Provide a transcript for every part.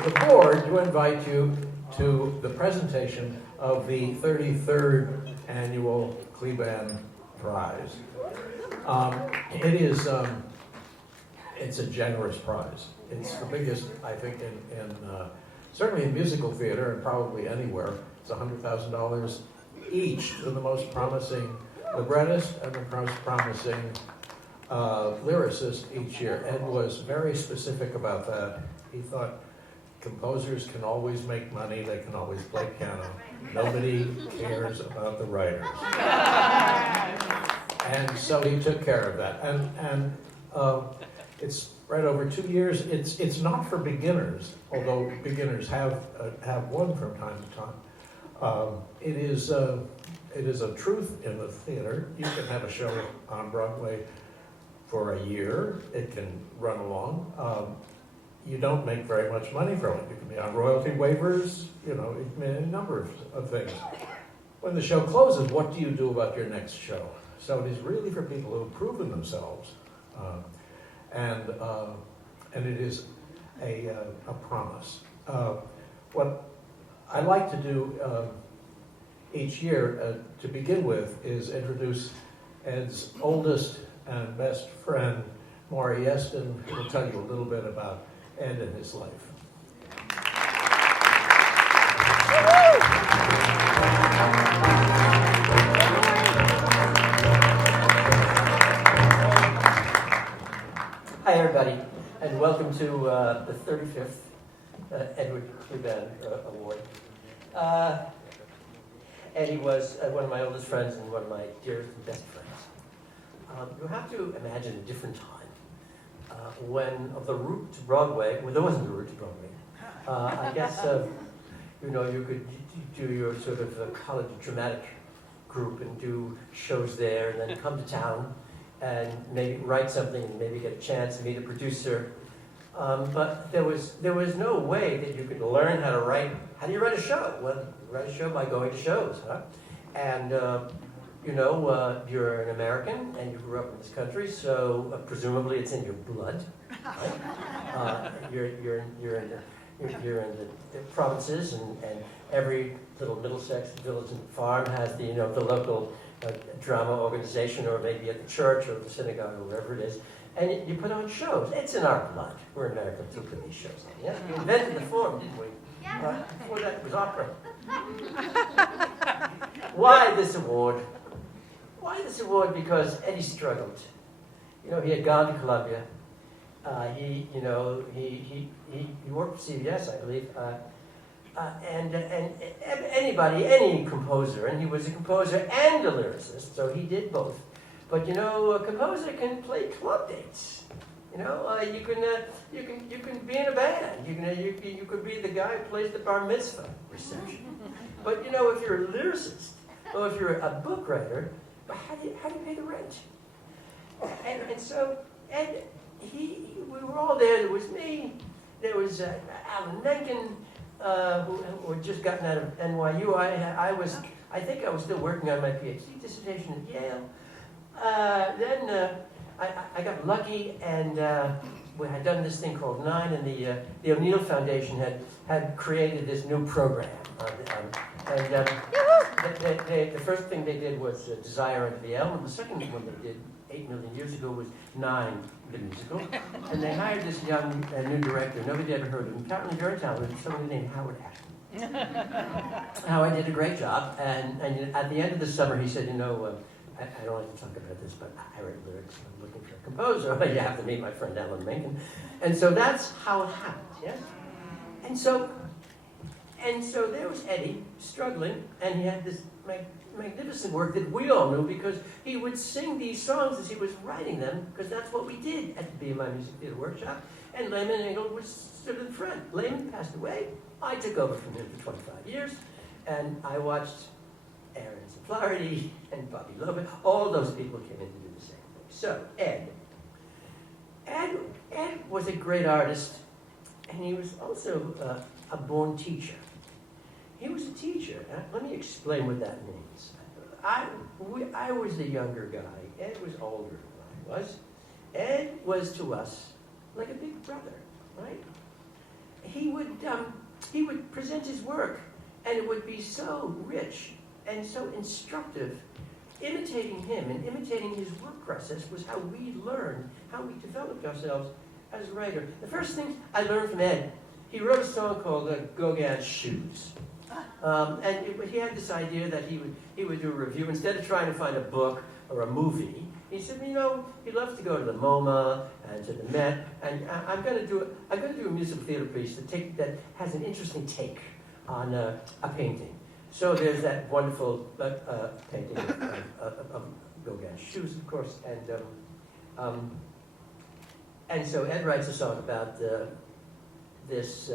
of the board to invite you to the presentation of the 33rd Annual Kleban Prize. It's a generous prize. It's the biggest, I think, certainly in musical theater and probably anywhere. It's $100,000 each to the most promising librettist and the most promising lyricist each year. Ed was very specific about that. He thought composers can always make money, they can always play piano. Nobody cares about the writers. And so he took care of that. And it's spread over 2 years. It's not for beginners, although beginners have won from time to time. It is a truth in the theater. You can have a show on Broadway for a year. It can run along. You don't make very much money from it. You can be on royalty waivers, a number of things. When the show closes, what do you do about your next show? So it is really for people who have proven themselves. And it is a promise. What I like to do each year, to begin with, is introduce Ed's oldest and best friend, Maury Yeston, who will tell you a little bit about Ed and his life. Hi, everybody, and welcome to the 35th Edward Kleban Award. Eddie was one of my oldest friends and one of my dearest and best friends. You have to imagine a different time when the route to Broadway, well, there wasn't a route to Broadway. I guess, you could do your sort of college dramatic group and do shows there and then come to town and maybe write something and maybe get a chance to meet a producer. But there was no way that you could learn how to write. How do you write a show? Well, you write a show by going to shows, huh? And you're an American and you grew up in this country, so presumably it's in your blood. Right? You're in the provinces, and every little Middlesex village and farm has the local drama organization, or maybe at the church or the synagogue or wherever it is, and you put on shows. It's in our blood. We're Americans who put these shows on. Yeah, we invented the form, didn't we? Before that, it was opera. Why this award? Why this award? Because Eddie struggled. He had gone to Columbia. He worked for CBS, I believe. And any composer, and he was a composer and a lyricist, so he did both. But a composer can play club dates. You can be in a band. You could be the guy who plays the bar mitzvah reception. But if you're a lyricist, or if you're a book writer, how do you pay the rent? And so Ed, we were all there. There was me. There was Alan Menken, who had just gotten out of NYU. I think I was still working on my PhD dissertation at Yale. Then I got lucky, and we had done this thing called Nine, and the O'Neill Foundation had created this new program. The first thing they did was Desire Under the Elm, and the second one they did 8 million years ago was Nine, the musical. And they hired this young new director. Nobody ever heard of him. Apparently very talented, somebody named Howard Ashman. Howard did a great job, and at the end of the summer he said, I don't like to talk about this, but I write lyrics. I'm looking for a composer. You have to meet my friend Alan Menken. And so that's how it happened, yes? And so there was Eddie struggling, and he had this magnificent work that we all knew because he would sing these songs as he was writing them, because that's what we did at the BMI Music Theater Workshop. And Lehman Engel stood in front. Lehman passed away. I took over from him for 25 years, and I watched Aaron Flaherty and Bobby Logan. All those people came in to do the same thing. So Ed was a great artist, and he was also a born teacher. He was a teacher. Let me explain what that means. I was the younger guy. Ed was older than I was. Ed was to us like a big brother, right? He would he would present his work, and it would be so rich and so instructive. Imitating him and imitating his work process was how we learned, how we developed ourselves as a writer. The first thing I learned from Ed, he wrote a song called Gauguin's Shoes. He had this idea that he would do a review. Instead of trying to find a book or a movie, he said, you know, he loves to go to the MoMA and to the Met, and I'm going to do a musical theater piece that has an interesting take on a painting. So there's that wonderful painting of Gauguin's Shoes, of course, and so Ed writes a song about this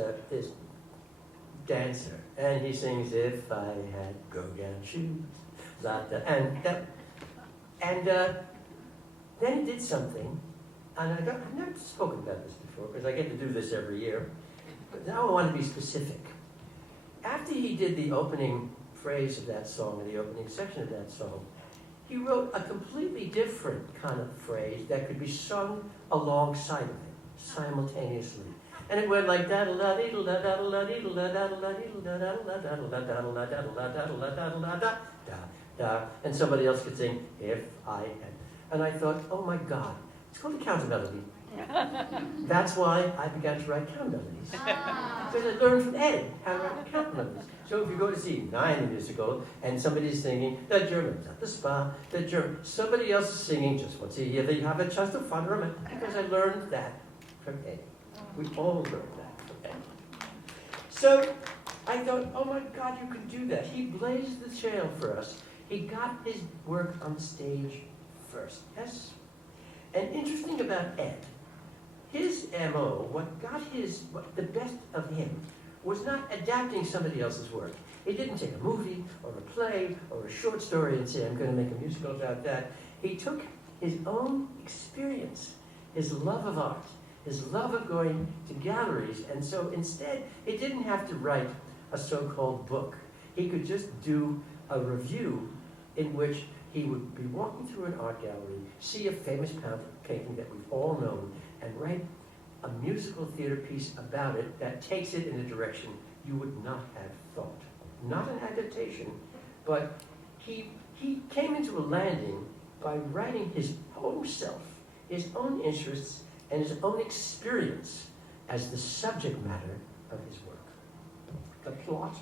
dancer, and he sings, "If I had Gauguin's shoes," and then he did something, and I've never spoken about this before because I get to do this every year, but now I want to be specific. After he did the opening phrase of that song, or the opening section of that song, he wrote a completely different kind of phrase that could be sung alongside of it, simultaneously. And it went like da da da da da da da da da da da, and somebody else could sing "If I Had." And I thought, oh my God, it's called a counter melody. That's why I began to write counter melodies. Because I learned from Ed how to write counter melodies. So if you go to see 9 musical and somebody's singing "The Germans at the Spa," somebody else is singing "Just Once a Year They Have a Chance to Find a Romance," because I learned that from Ed. We all learned that from Ed. So I thought, oh my God, you can do that. He blazed the trail for us. He got his work on stage first. Yes? And interesting about Ed, his MO, what the best of him, was not adapting somebody else's work. He didn't take a movie or a play or a short story and say, I'm going to make a musical about that. He took his own experience, his love of art, his love of going to galleries, and so instead, he didn't have to write a so-called book. He could just do a review in which he would be walking through an art gallery, see a famous painting that we've all known, and write a musical theater piece about it that takes it in a direction you would not have thought. Not an adaptation, but he came into a landing by writing his own self, his own interests, and his own experience as the subject matter of his work. The plot,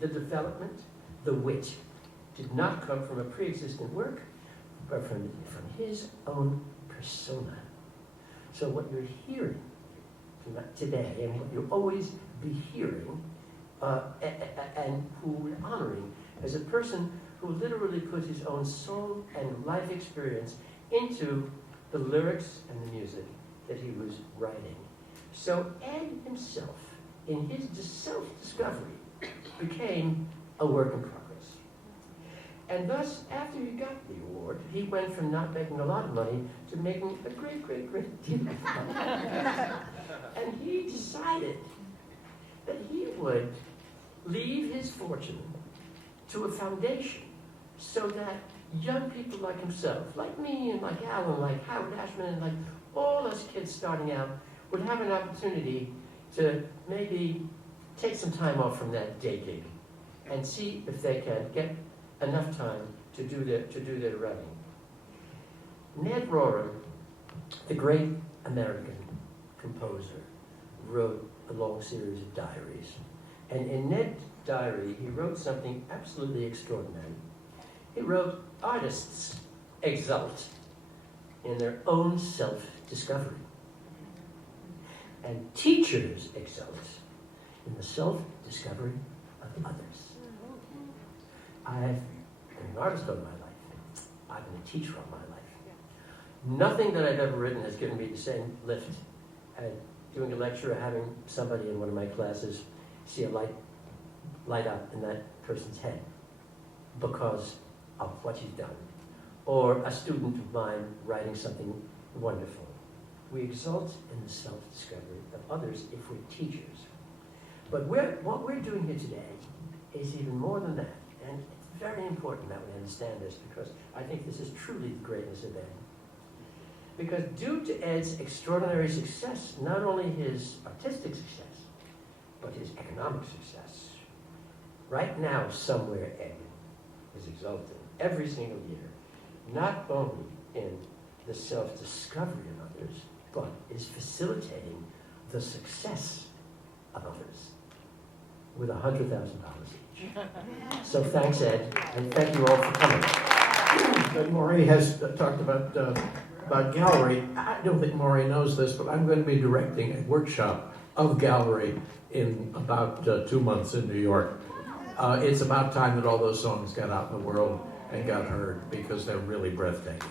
the development, the wit did not come from a pre-existent work, but from his own persona. So what you're hearing today, and what you'll always be hearing, and who we're honoring, is a person who literally put his own soul and life experience into the lyrics and the music that he was writing. So Ed himself, in his self-discovery, became a work in progress. And thus, after he got the award, he went from not making a lot of money to making a great, great, great deal of money. And he decided that he would leave his fortune to a foundation so that young people like himself, like me and like Alan, like Howard Ashman, and like all us kids starting out, would have an opportunity to maybe take some time off from that day gig and see if they can get enough time to do their writing. Ned Rorem, the great American composer, wrote a long series of diaries. And in Ned's diary, he wrote something absolutely extraordinary. He wrote, artists exult in their own self-discovery. And teachers exult in the self-discovery of others. I've been an artist all my life. I've been a teacher all my life. Nothing that I've ever written has given me the same lift as doing a lecture or having somebody in one of my classes see a light up in that person's head because of what you've done. Or a student of mine writing something wonderful. We exult in the self-discovery of others if we're teachers. But what we're doing here today is even more than that. And it's very important that we understand this because I think this is truly the greatness of Ed. Because due to Ed's extraordinary success, not only his artistic success, economic success. Right now, somewhere Ed is exulting every single year, not only in the self-discovery of others, but is facilitating the success of others with $100,000 each. So thanks, Ed, and thank you all for coming. But Maury has talked about gallery. I don't think Maury knows this, but I'm going to be directing a workshop of gallery in about 2 months in New York. It's about time that all those songs got out in the world and got heard, because they're really breathtaking.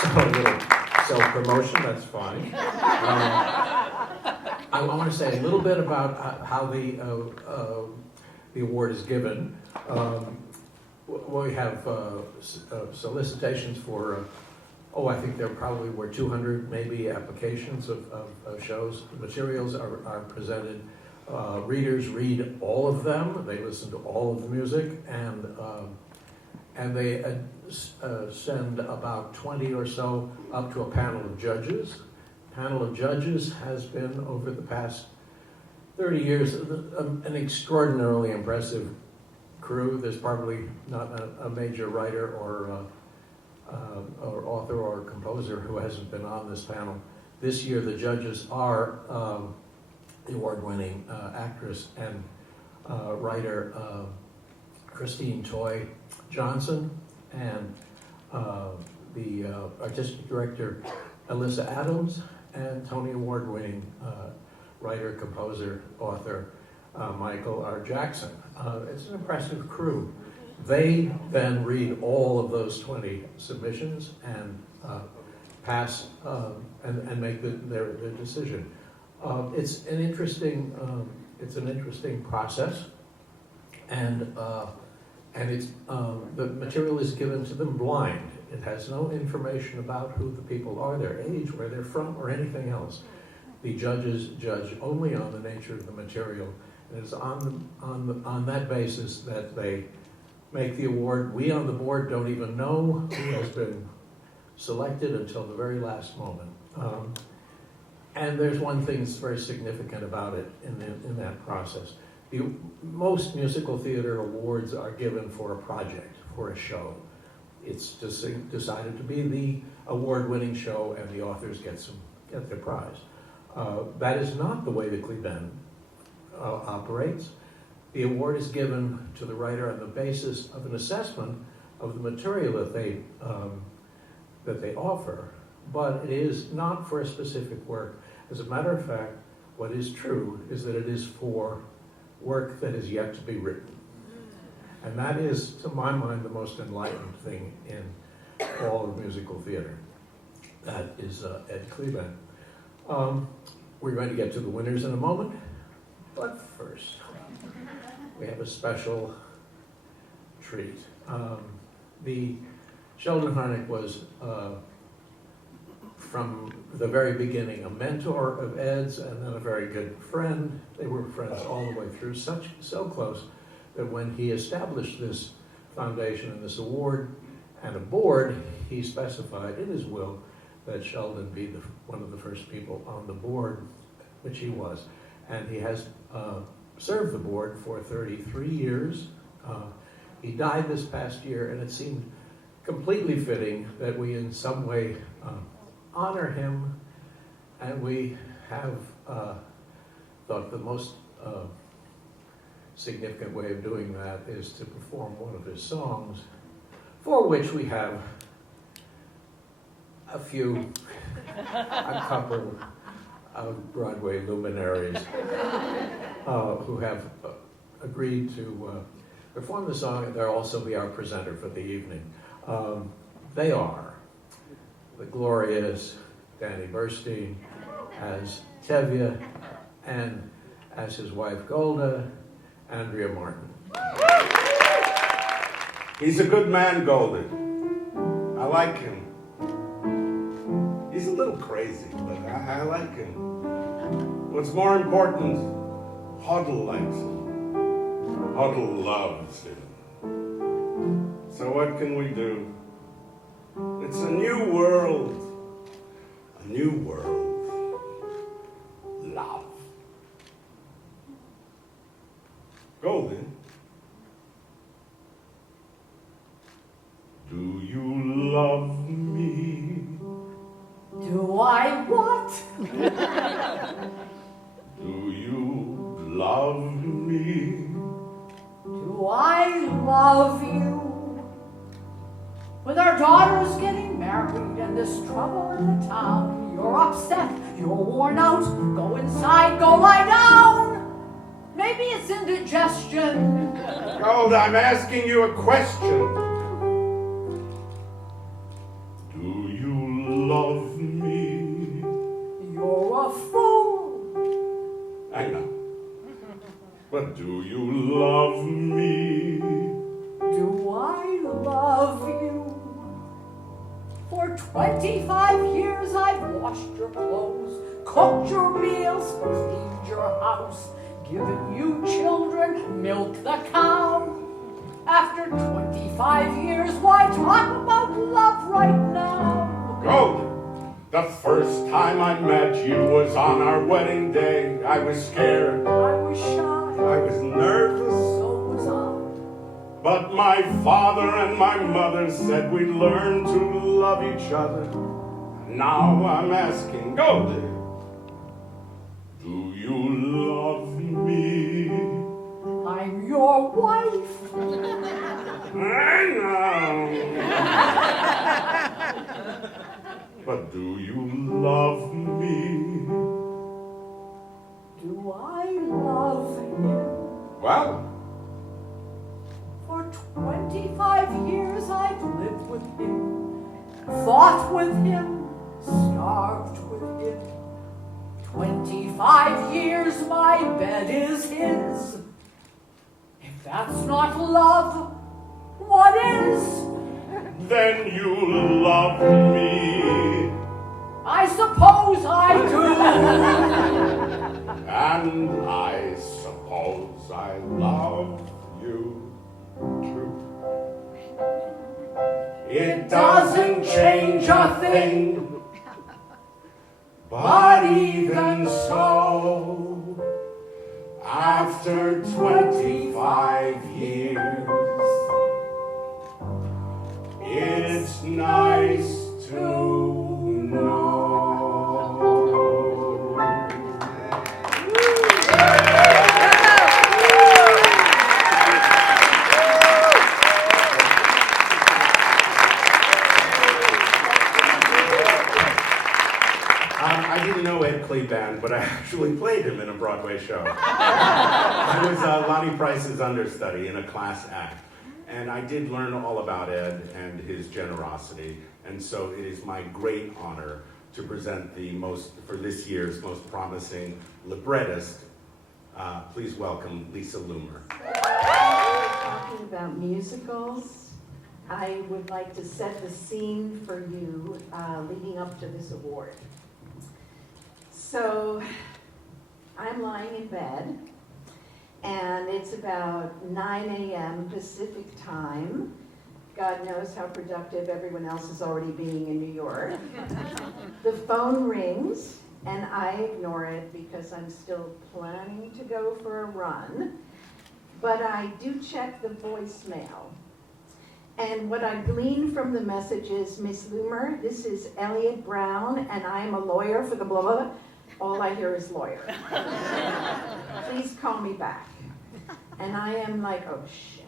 So a little self-promotion, that's fine. I want to say a little bit about how the award is given. We have solicitations for, I think there probably were 200 maybe applications of shows. The materials are presented. Readers read all of them. They listen to all of the music, and they send about 20 or so up to a panel of judges. Panel of judges has been, over the past 30 years, an extraordinarily impressive crew. There's probably not a major writer or author or composer who hasn't been on this panel. This year the judges are the award-winning actress and writer Christine Toy Johnson, and the artistic director Alyssa Adams, and Tony Award-winning writer, composer, author Michael R. Jackson. It's an impressive crew. They then read all of those 20 submissions and pass and make their decision. It's an interesting process, and it's the material is given to them blind. It has no information about who the people are, their age, where they're from, or anything else. The judges judge only on the nature of the material, and it's on that basis that they make the award. We on the board don't even know who has been selected until the very last moment. And there's one thing that's very significant about it in that process. Most musical theater awards are given for a project, for a show. It's decided to be the award-winning show, and the authors get their prize. That is not the way the Kleban operates. The award is given to the writer on the basis of an assessment of the material that they offer, but it is not for a specific work. As a matter of fact, what is true is that it is for work that is yet to be written. And that is, to my mind, the most enlightened thing in all of musical theater. That is Ed Kleban. We're going to get to the winners in a moment, but first, we have a special treat. Sheldon Harnick was, from the very beginning, a mentor of Ed's, and then a very good friend. They were friends all the way through, so close that when he established this foundation and this award and a board, he specified in his will that Sheldon be one of the first people on the board, which he was. And he has served the board for 33 years. He died this past year, and it seemed completely fitting that we in some way honor him, and we have thought the most significant way of doing that is to perform one of his songs, for which we have a couple of Broadway luminaries who have agreed to perform the song, and they'll also be our presenter for the evening. They are the glorious Danny Burstein as Tevye, and as his wife Golda, Andrea Martin. He's a good man, Golden. I like him. He's a little crazy, but I like him. What's more important, Hoddle likes him. Hoddle loves him. So what can we do? It's a new world. A new world. Love. Golden, do you love me? Do I what? Do you love me? Do I love you? With our daughters getting married and this trouble in the town, you're upset, you're worn out, go inside, go lie down. Maybe it's indigestion. Gold, I'm asking you a question. Do you love me? You're a fool. I know. But do you love me? Do I love you? For 25 years I've washed your clothes, cooked your meals, cleaned your house, given you children, milked the cow. After 25 years, why talk about love right now? Gold, the first time I met you was on our wedding day. I was scared. I was shy. I was nervous. So was I. But my father and my mother said we'd learn to love each other. Now I'm asking, Goldie, do you love me? I'm your wife. I know. But do you love me? Do I love him? Well, For 25 years I've lived with him, fought with him, starved with him. 25 years my bed is his. If that's not love, what is? then you love me. I suppose I do. And I suppose I love you too. It doesn't change a thing, but even so, after 25 years, it's nice to know. I didn't know Ed Kleban, but I actually played him in a Broadway show. I was Lonnie Price's understudy in a class act. And I did learn all about Ed and his generosity. And so it is my great honor to present for this year's most promising librettist. Please welcome Lisa Loomer. Talking about musicals, I would like to set the scene for you leading up to this award. So I'm lying in bed, and it's about 9 a.m. Pacific time. God knows how productive everyone else is already being in New York. The phone rings, and I ignore it because I'm still planning to go for a run. But I do check the voicemail. And what I glean from the message is, Miss Loomer, this is Elliot Brown, and I am a lawyer for the blah, blah, blah. All I hear is lawyer. Please call me back. And I am like, oh shit.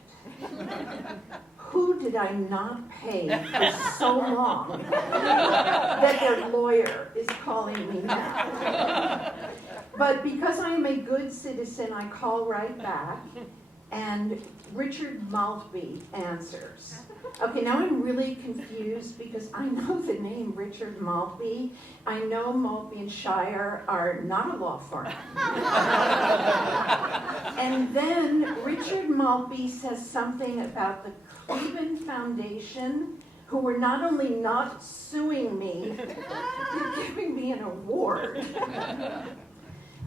Who did I not pay for so long that their lawyer is calling me now? But because I am a good citizen, I call right back, and Richard Maltby answers. Okay, now I'm really confused because I know the name Richard Maltby. I know Maltby and Shire are not a law firm. And then Richard Maltby says something about the Kleban Foundation, who were not only not suing me, they're giving me an award.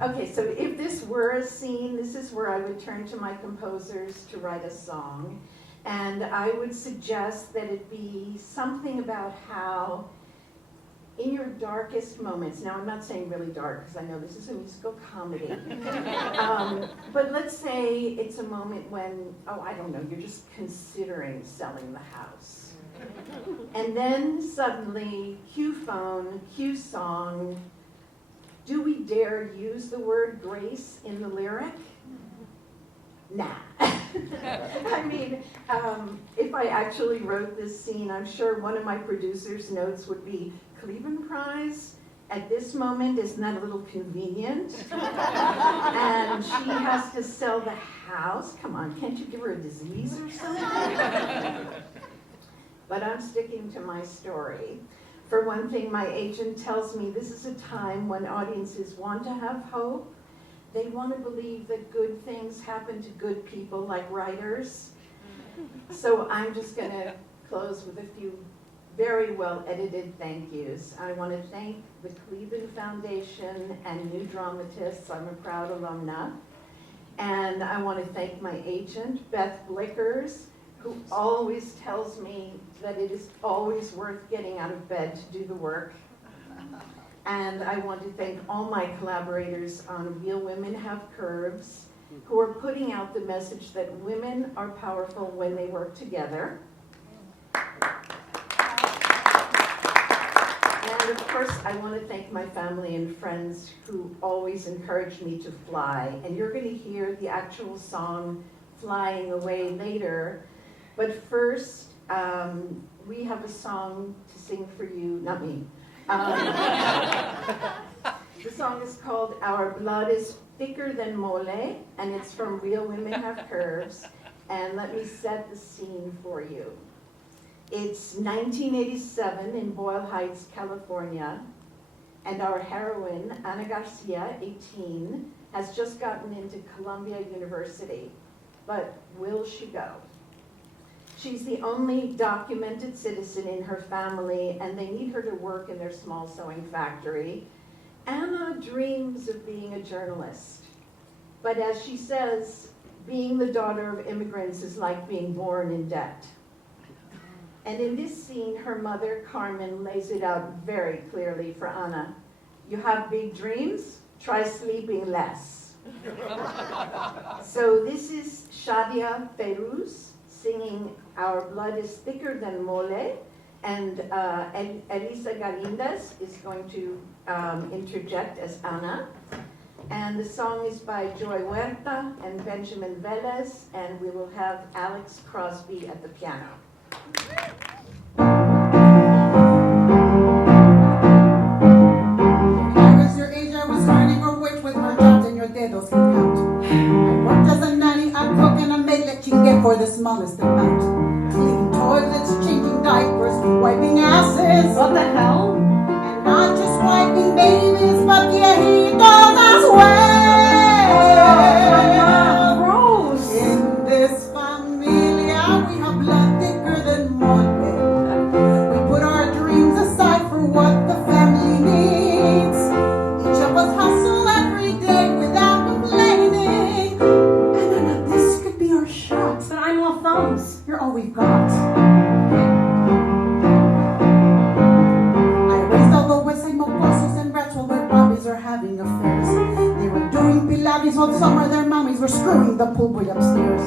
Okay, so if this were a scene, this is where I would turn to my composers to write a song. And I would suggest that it be something about how in your darkest moments, now I'm not saying really dark because I know this is a musical comedy, but let's say it's a moment when, oh, I don't know, you're just considering selling the house. And then suddenly, cue phone, cue song, do we dare use the word grace in the lyric? Nah. I mean, if I actually wrote this scene, I'm sure one of my producer's notes would be, Kleban Prize, at this moment, isn't that a little convenient? And she has to sell the house. Come on, can't you give her a disease or something? But I'm sticking to my story. For one thing, my agent tells me this is a time when audiences want to have hope. They want to believe that good things happen to good people like writers. So I'm just going to close with a few very well edited thank yous. I want to thank the Kleban Foundation and New Dramatists. I'm a proud alumna. And I want to thank my agent, Beth Blickers, who always tells me that it is always worth getting out of bed to do the work. And I want to thank all my collaborators on Real Women Have Curves, who are putting out the message that women are powerful when they work together. And of course, I want to thank my family and friends who always encouraged me to fly. And you're going to hear the actual song Flying Away later. But first, we have a song to sing for you, not me. The song is called Our Blood is Thicker Than Mole, and it's from Real Women Have Curves. And let me set the scene for you. It's 1987 in Boyle Heights, California, and our heroine, Ana Garcia, 18, has just gotten into Columbia University. But will she go? She's the only documented citizen in her family, and they need her to work in their small sewing factory. Anna dreams of being a journalist. But as she says, being the daughter of immigrants is like being born in debt. And in this scene, her mother, Carmen, lays it out very clearly for Anna. You have big dreams? Try sleeping less. So this is Shadia Ferouz singing Our Blood is Thicker Than Mole, and Elisa Galindas is going to interject as Ana. And the song is by Joy Huerta and Benjamin Velez, and we will have Alex Crosby at the piano. I was your age, I was earning a wage with more jobs than your dedos can count. I worked as a nanny, a cook, and a maid that you get for the smallest amount. Cleaning toilets, changing diapers, wiping asses. What the hell? And not just wiping babies, but viejitos as well. Gross. In this familia, we have blood thicker than mole. We put our dreams aside for what the family needs. Each of us hustle every day without complaining. And this could be our shot. But I'm all thumbs. You're all we've got. I raised all the West Side mocosos and rats while their bobbies are having affairs. They were doing Pilates while some of their mommies were screwing the pool boy upstairs.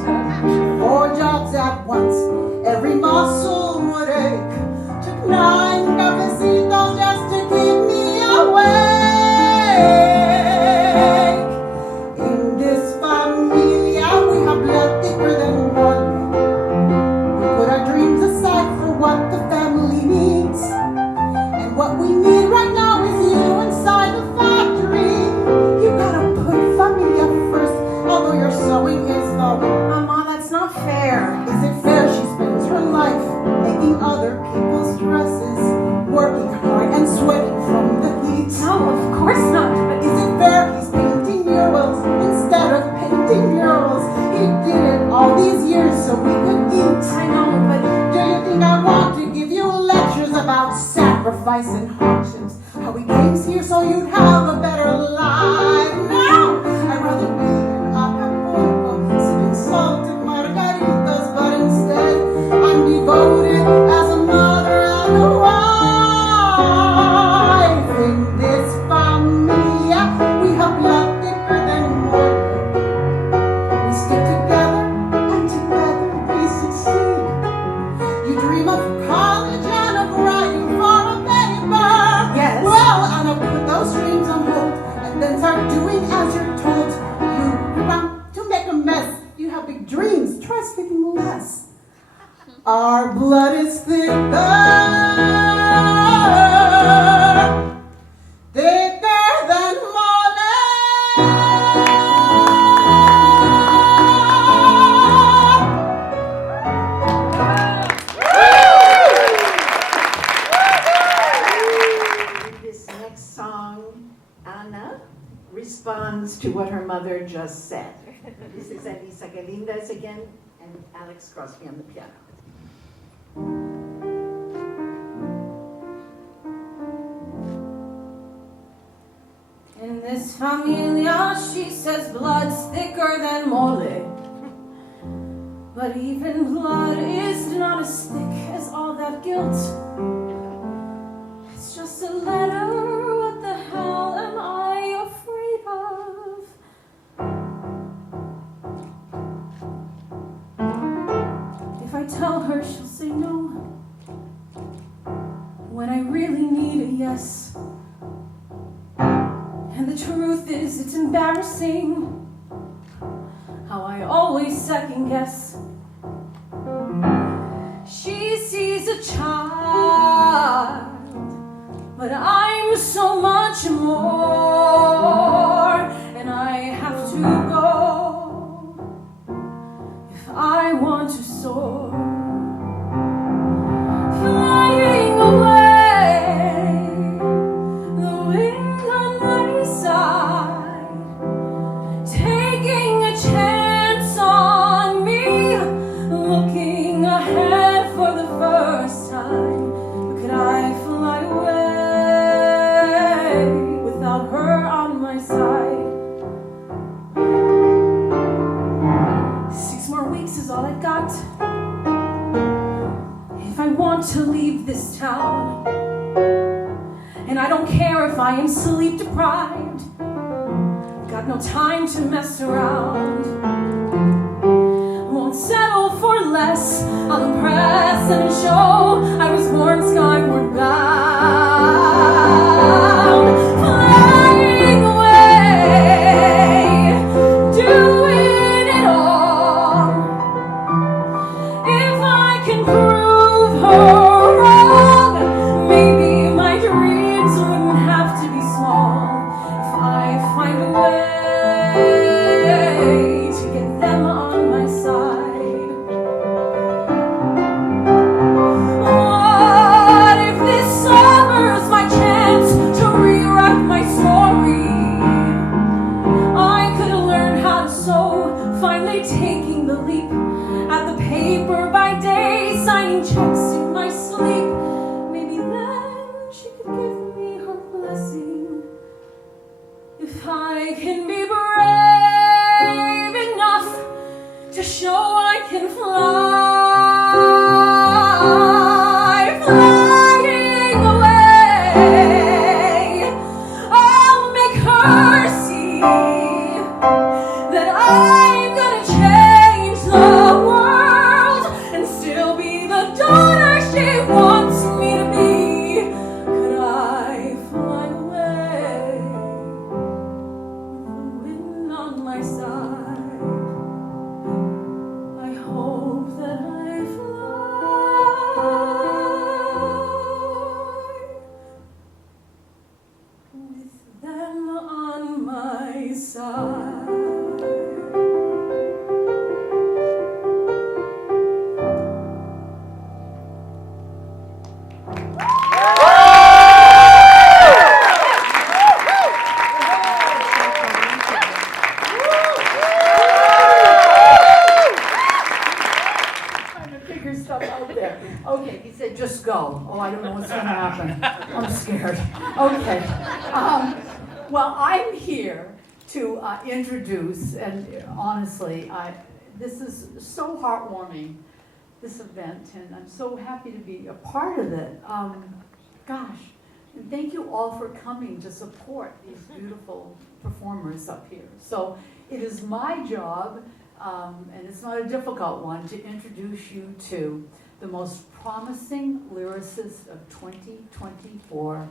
4 jobs at once, every muscle would ache. Took 9 cafecitos just to keep me awake. In this familia, we have blood thicker than mole. We put our dreams aside for what the family needs. And what we need right now is you inside the factory. You gotta put familia first, although your sewing is the Mama, that's not fair. Is it fair she spends her life making other people's dresses, working hard and sweating from the heat? No, of course not. But Is it fair he's painting murals instead of painting murals? He did it all these years so we could eat. I know, but Do you think I want to give you lectures about sacrifice and hardships? How we came here so you'd have a better life? No! I'd rather be in Acapulco, sipping salted margaritas, but instead I'm devoted as a mother and a wife. doing as you're told. You want to make a mess. You have big dreams. Try speaking less. Our blood is thicker. Thicker than This next song, Anna responds to what her mother just said. This is Elisa Galindas again, and Alex Crosby on the piano. In this familia, she says blood's thicker than mole. But even blood is not as thick as all that guilt. It's just a letter, what the hell am I afraid of? If I tell her, she'll say no, when I really need a yes. And the truth is, it's embarrassing how I always second guess. She sees a child, but I'm so much more, and I have to go if I want to soar. Flying away, the wind on my side, taking a chance on me, looking ahead for the first time. Could I fly away without her on my side? 6 more weeks is all I've got. If I want to leave this town, and I don't care if I am sleep deprived, got no time to mess around. Won't settle for less. I'll impress and show I was born skyward bound. Flying away, doing it all. If I can prove her wrong, maybe my dreams wouldn't have to be small. If I find a way to get them on my side. What if this summer's my chance to rewrite my story? I could learn how to sew, finally taking the leap. At the paper by day, signing checks in my sleep. Maybe then she could give me her blessing. If I can be brave enough to show I can fly, flying away, I'll make her see that I'm gonna change the world and still be the daughter she wants me to be. Could I fly away with the wind on my side? I hope that I fly with them on my side. Trying to figure stuff out there. Okay, he said, just go. Oh, I don't know what's going to happen. I'm scared. Okay. Well, I'm here to introduce, and honestly, this is so heartwarming, this event, and I'm so happy to be a part of it. Gosh, and thank you all for coming to support these beautiful performers up here. So it is my job, and it's not a difficult one, to introduce you to the most promising lyricist of 2024,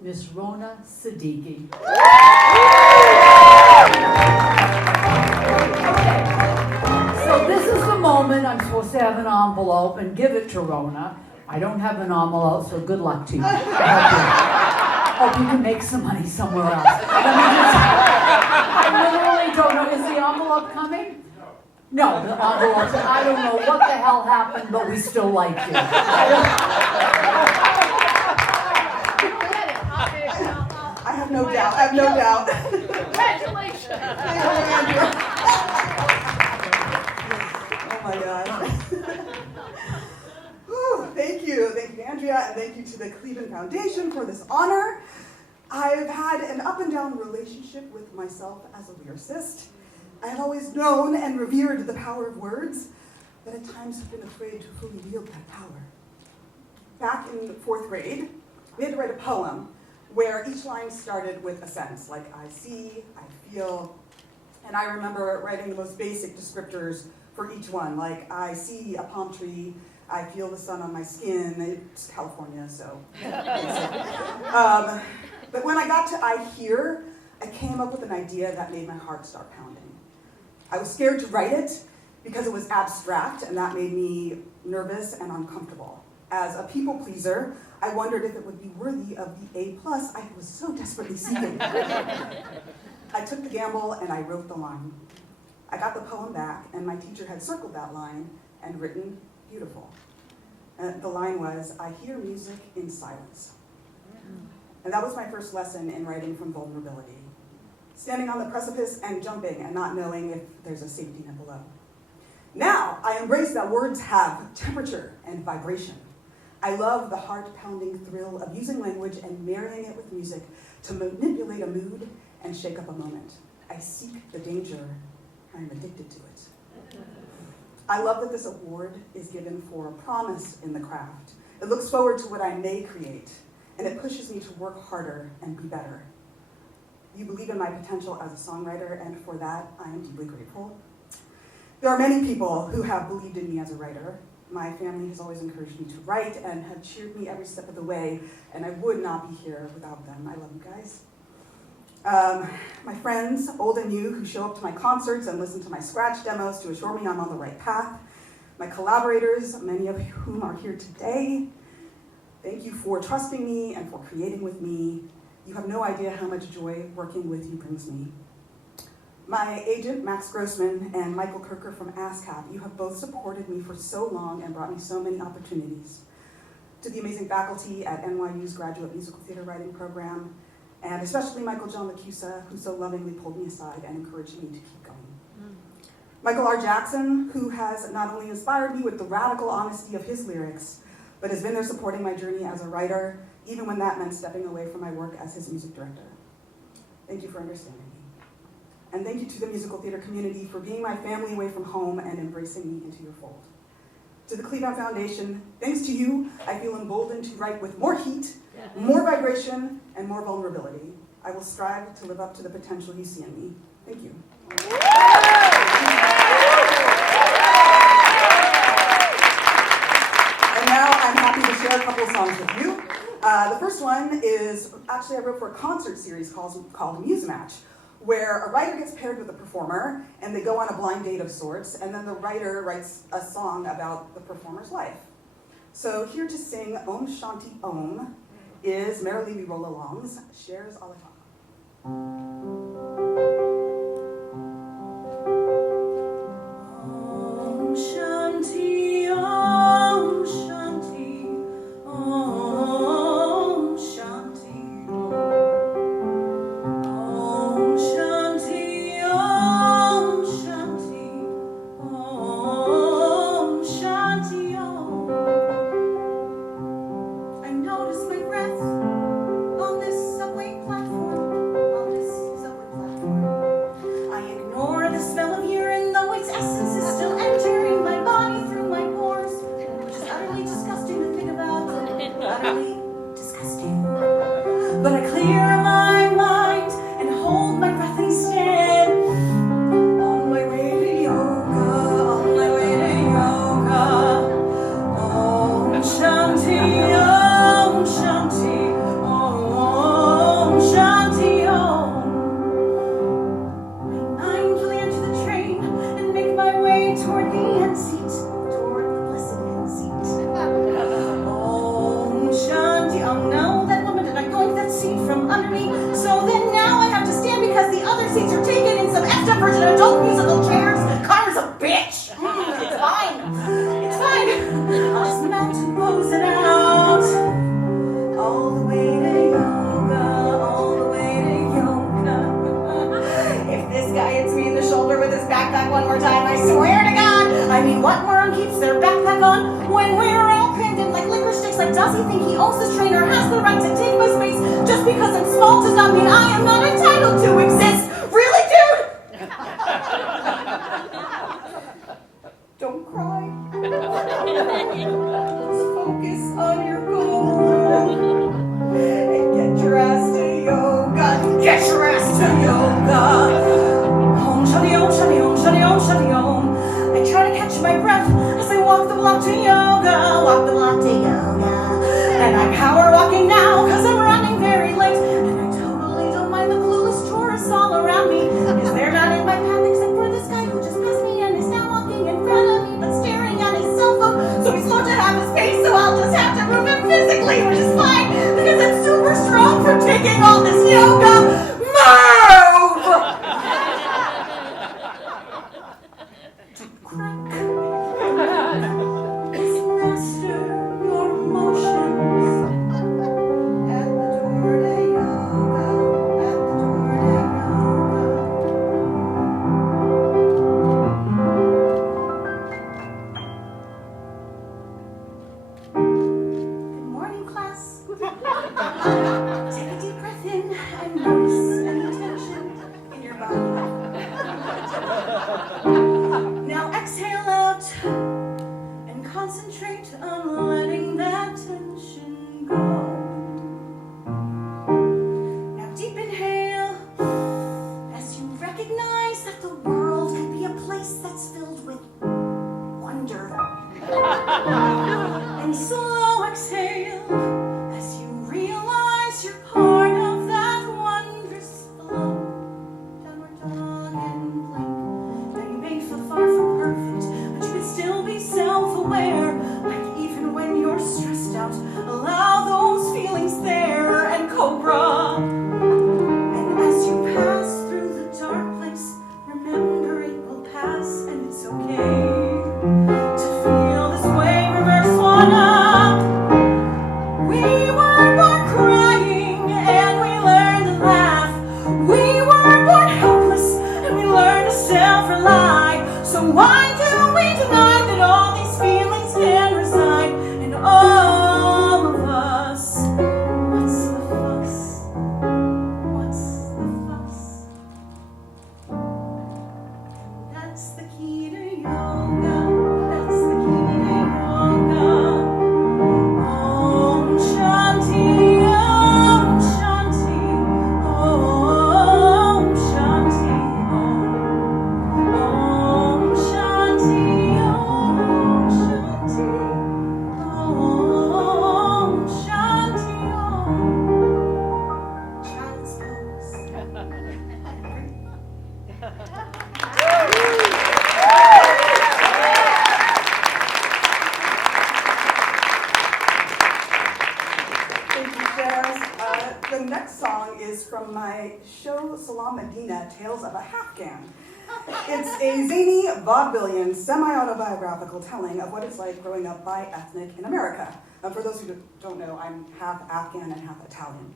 Miss Rona Siddiqui. So this is the moment I'm supposed to have an envelope and give it to Rona. I don't have an envelope, so good luck to you. Hope you can make some money somewhere else. I literally don't know. Is the envelope coming? No, the envelope. I don't know what the hell happened, but we still like you. I have no doubt. I have no doubt. Congratulations. Oh my gosh. Whew, thank you, Andrea, and thank you to the Kleban Foundation for this honor. I've had an up and down relationship with myself as a lyricist. I have always known and revered the power of words, but at times have been afraid to fully wield that power. Back in 4th grade, we had to write a poem where each line started with a sentence, like I see, I feel, and I remember writing the most basic descriptors for each one, like I see a palm tree, I feel the sun on my skin. It's California, so. But when I got to I hear, I came up with an idea that made my heart start pounding. I was scared to write it because it was abstract, and that made me nervous and uncomfortable. As a people pleaser, I wondered if it would be worthy of the A+ I was so desperately seeking. I took the gamble and I wrote the line. I got the poem back, and my teacher had circled that line and written beautiful. The line was, I hear music in silence. And that was my first lesson in writing from vulnerability. Standing on the precipice and jumping and not knowing if there's a safety net below. Now, I embrace that words have temperature and vibration. I love the heart-pounding thrill of using language and marrying it with music to manipulate a mood and shake up a moment. I seek the danger. I am addicted to it. I love that this award is given for a promise in the craft. It looks forward to what I may create, and it pushes me to work harder and be better. You believe in my potential as a songwriter, and for that, I am deeply grateful. There are many people who have believed in me as a writer. My family has always encouraged me to write and have cheered me every step of the way, and I would not be here without them. I love you guys. My friends, old and new, who show up to my concerts and listen to my scratch demos to assure me I'm on the right path. My collaborators, many of whom are here today. Thank you for trusting me and for creating with me. You have no idea how much joy working with you brings me. My agent, Max Grossman, and Michael Kirker from ASCAP, you have both supported me for so long and brought me so many opportunities. To the amazing faculty at NYU's Graduate Musical Theater Writing Program, and especially Michael John Lacusa, who so lovingly pulled me aside and encouraged me to keep going. Michael R. Jackson, who has not only inspired me with the radical honesty of his lyrics, but has been there supporting my journey as a writer, even when that meant stepping away from my work as his music director. Thank you for understanding me. And thank you to the musical theater community for being my family away from home and embracing me into your fold. To the Kleban Foundation, thanks to you, I feel emboldened to write with more heat, more vibration, and more vulnerability. I will strive to live up to the potential you see in me. Thank you. And now I'm happy to share a couple of songs with you. The first one is, actually I wrote for a concert series called Muse Match, where a writer gets paired with a performer, and they go on a blind date of sorts, and then the writer writes a song about the performer's life. So here to sing Om Shanti Om is Merrily We Roll Along's Shares Alatama. Om Shanti, Om Shanti, Om Shanti, Om Shanti, Om Shanti, Om Shanti, Om. I notice my breath on this subway platform, on this subway version of adult musical chairs. Karma's a bitch. It's fine. It's fine. I'll just mountain pose it out. All the way to yoga. All the way to yoga. If this guy hits me in the shoulder with his backpack one more time, I swear to God. I mean, what moron keeps their backpack on when we're all crammed in like liquor sticks? Like, does he think he owns this train or has the right to take my space? Just because I'm small does not mean I am not entitled to exist. Really, dude? Don't cry. Let's focus on your goal. And get your ass to yoga. Get your ass to yoga. Om shanti om shanti om shanti om shanti om. I try to catch my breath as I walk the block to yoga. Walk the block to yoga. And I'm power walking now cause I'm running very late. And I totally don't mind the clueless tourists all around me. Cause they're not in my path except for this guy who just passed me and is now walking in front of me but staring at his cell phone. So he's slow to have his pace, so I'll just have to move him physically, which is fine because I'm super strong for taking all this yoga. Move! Crack. Master your emotions. At the door to yoga. At the door to yoga. Good morning, class. Take a deep breath in and notice any tension in your body. Now exhale out and concentrate on letting that tension go. Now deep inhale as you recognize that the world could be a place that's filled with wonder. And slow exhale as you realize you're part of that wondrous flow. Downward dog and blink. Now you may feel far from perfect, but you can still be self-aware. Like even when you're stressed out, allow those feelings there and cobra. And as you pass through the dark place, remember it will pass and it's okay to feel this way. Reverse one up. We were born crying and we learned to laugh. We were born helpless and we learned to self-rely. So why do we deny that all these feelings can reside in all of us? What's the fuss? What's the fuss? That's the key to yoga. That's the key to yoga. Om Shanti, Om Shanti, Om Shanti, Om Shanti, Om Shanti, Om Shanti, Om. Child's pose. Thank you, Jazz. The next song is from my show Salam Medina, Tales of a Afghan. It's a zany, vaudevillian, semi-autobiographical telling of what it's like growing up bi-ethnic in America. For those who don't know, I'm half Afghan and half Italian.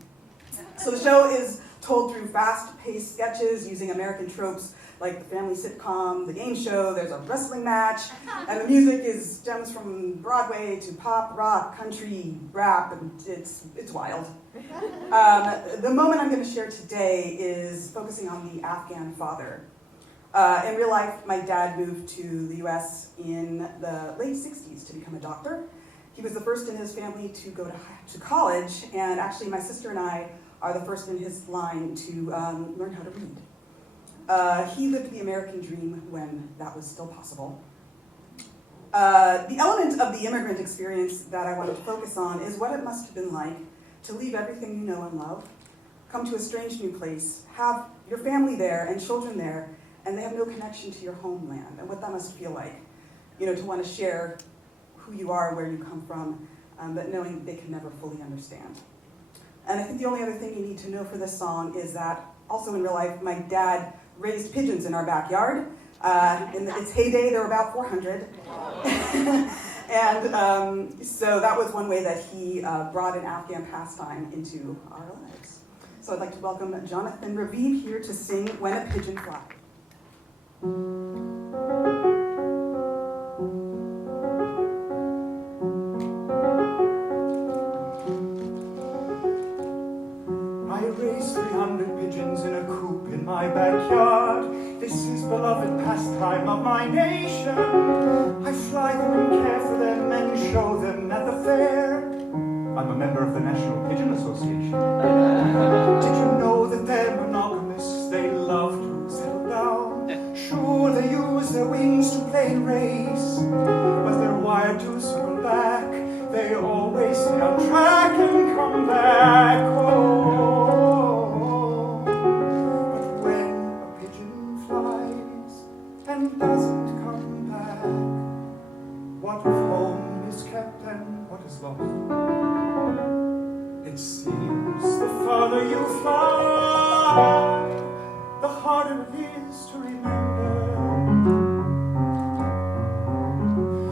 So the show is told through fast-paced sketches using American tropes like the family sitcom, the game show, there's a wrestling match, and the music stems from Broadway to pop, rock, country, rap, and it's wild. The moment I'm going to share today is focusing on the Afghan father. In real life, my dad moved to the US in the late 60s to become a doctor. He was the first in his family to go to college, and actually my sister and I are the first in his line to learn how to read. He lived the American dream when that was still possible. The element of the immigrant experience that I want to focus on is what it must have been like to leave everything you know and love, come to a strange new place, have your family there and children there, and they have no connection to your homeland, and what that must feel like, to want to share who you are, where you come from, but knowing they can never fully understand. And I think the only other thing you need to know for this song is that also in real life, my dad raised pigeons in our backyard. In its heyday, there were about 400. And so that was one way that he brought an Afghan pastime into our lives. So I'd like to welcome Jonathan Raviv here to sing When a Pigeon Flies. I raised 300 pigeons in a coop in my backyard. This is beloved pastime of my nation. I fly them and care for them and show them at the fair. I'm a member of the National Pigeon Association. Did you know that they're monogamous? They love to settle down. Sure, they use their wings to play and race, but they're wired to circle back. They always stay on track and come back home. But when a pigeon flies and doesn't come back, what of home is kept and what is lost? It seems the farther you fly, the harder it is to remember.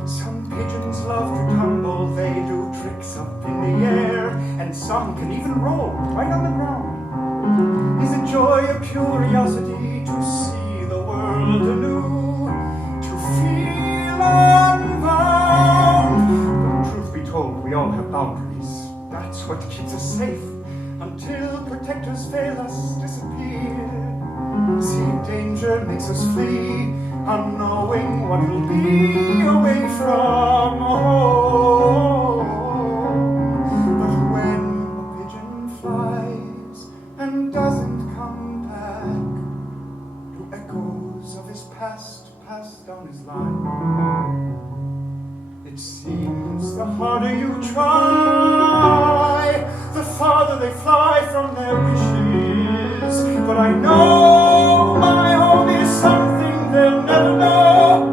Some pigeons love to tumble, they do tricks up in the air, and some can even roll right on the ground. Is it joy or curiosity to see the world anew, to feel unbound? But truth be told, we all have boundaries. That's what keeps us safe until protectors fail us, disappear. Seeing danger makes us flee, unknowing what will be away from home. But when a pigeon flies and doesn't come back, do echoes of his past pass down his line? It seems the harder you try, the farther they fly from their wishes. But I know my home is something they'll never know,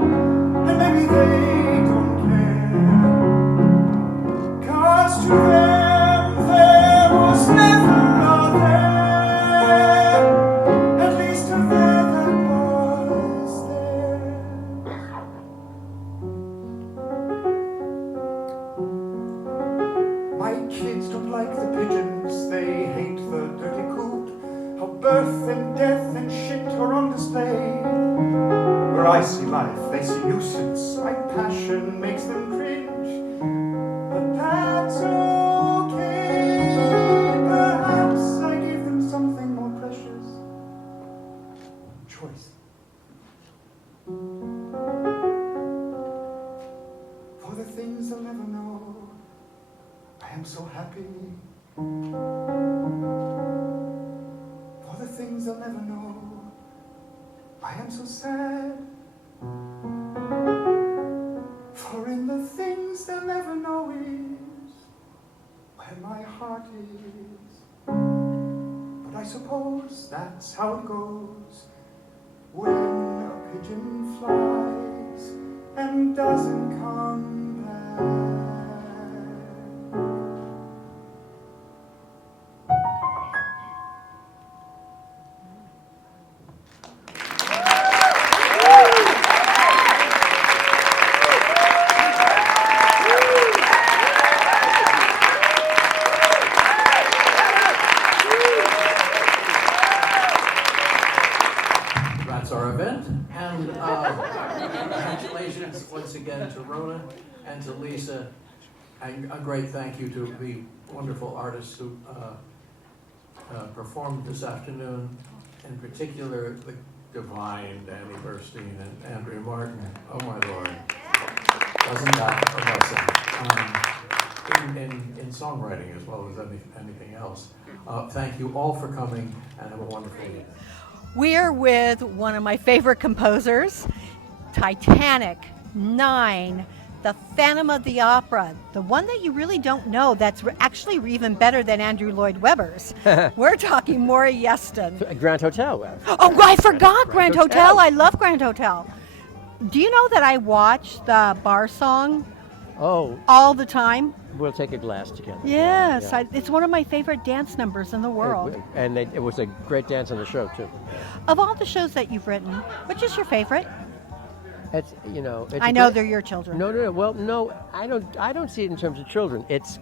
and maybe they don't care. 'Cause to them there was never a there, at least to them that was there. My kids don't like the pigeons, they hate the dirty coop. How birth and death and shit are on display. Where I see life, they see nuisance. My passion makes them cringe, but that's okay. Perhaps I give them something more precious. Choice. For the things they'll never know, I am so happy. For the things they'll never know, I am so sad. For in the things they'll never know is where my heart is. But I suppose that's how it goes when a pigeon flies and doesn't come back. That's our event, and congratulations once again to Rona and to Lisa, and a great thank you to the wonderful artists who performed this afternoon, in particular the divine Danny Burstein and Andrea Martin. Oh my Lord, wasn't that a blessing? In songwriting as well as anything else. Thank you all for coming, and have a wonderful evening. We're with one of my favorite composers, Titanic, 9, The Phantom of the Opera, the one that you really don't know that's actually even better than Andrew Lloyd Webber's. We're talking Maury Yeston. Grand Hotel. Oh, I forgot Grand Hotel. I love Grand Hotel. Do you know that I watch the bar song Oh, all the time? we'll take a glass together. Yes, Yeah. it's one of my favorite dance numbers in the world. And it was a great dance on the show too. Of all the shows that you've written, which is your favorite? It's It's I know they're your children. No. Well, no, I don't see it in terms of children. It's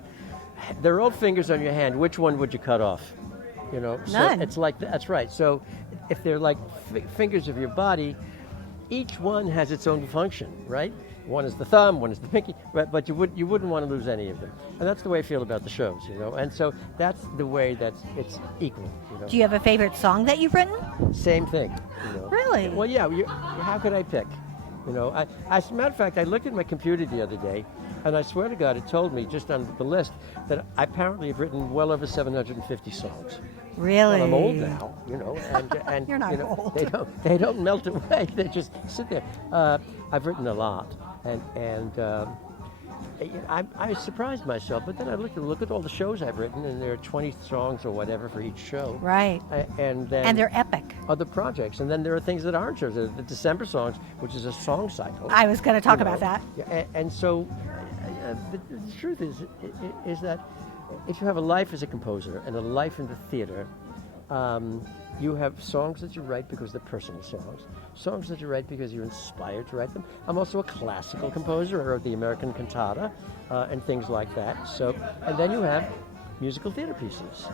they're old fingers on your hand. Which one would you cut off? So None. it's like that's right. So if they're like fingers of your body, each one has its own function, right? One is the thumb, one is the pinky, but you wouldn't want to lose any of them. And that's the way I feel about the shows, And so that's the way it's equal. Do you have a favorite song that you've written? Same thing. Really? Well, yeah. How could I pick? As a matter of fact, I looked at my computer the other day, and I swear to God, it told me just on the list that I apparently have written well over 750 songs. Really? Well, I'm old now, and You're not old. They don't melt away. They just sit there. I've written a lot, and I surprised myself. But then I look at all the shows I've written, and there are 20 songs or whatever for each show. Right. And then And they're epic. other projects, and then there are things that aren't shows. The December songs, which is a song cycle. I was going to talk about that. Yeah, and so the truth is that if you have a life as a composer and a life in the theater, you have songs that you write because they're personal songs that you write because you're inspired to write them. I'm also a classical composer. I wrote the American Cantata and things like that. So, and then you have musical theater pieces.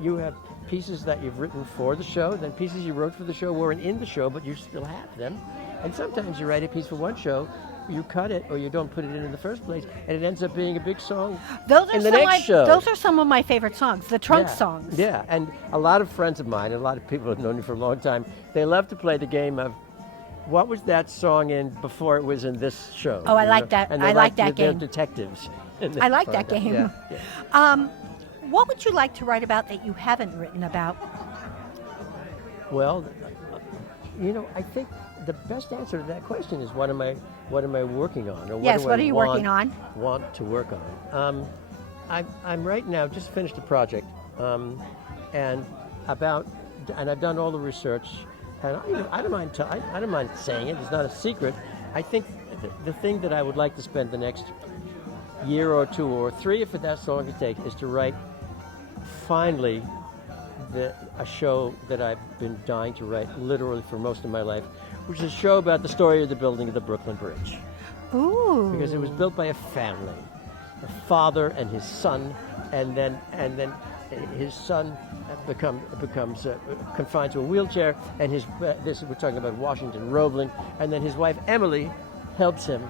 You have pieces that you've written for the show, then pieces you wrote for the show weren't in the show, but you still have them. And sometimes you write a piece for one show, you cut it, or you don't put it in the first place, and it ends up being a big song in the next show. Those are some of my favorite songs, the trunk songs. Yeah, and a lot of friends of mine, and a lot of people who've known me for a long time, they love to play the game of, what was that song in before it was in this show? Oh, I like that. And I like that they're game. detectives. I like that game. Yeah. What would you like to write about that you haven't written about? Well, I think the best answer to that question is what am I working on, or What are you working on? Want to work on? I'm right now just finished a project, and I've done all the research, and I don't mind saying it. It's not a secret. I think the thing that I would like to spend the next year or two or three, if that's how long it takes, is to write finally a show that I've been dying to write literally for most of my life, which is a show about the story of the building of the Brooklyn Bridge. Ooh. Because it was built by a family, a father and his son, and then his son becomes confined to a wheelchair, and we're talking about Washington Roebling, and then his wife Emily helps him,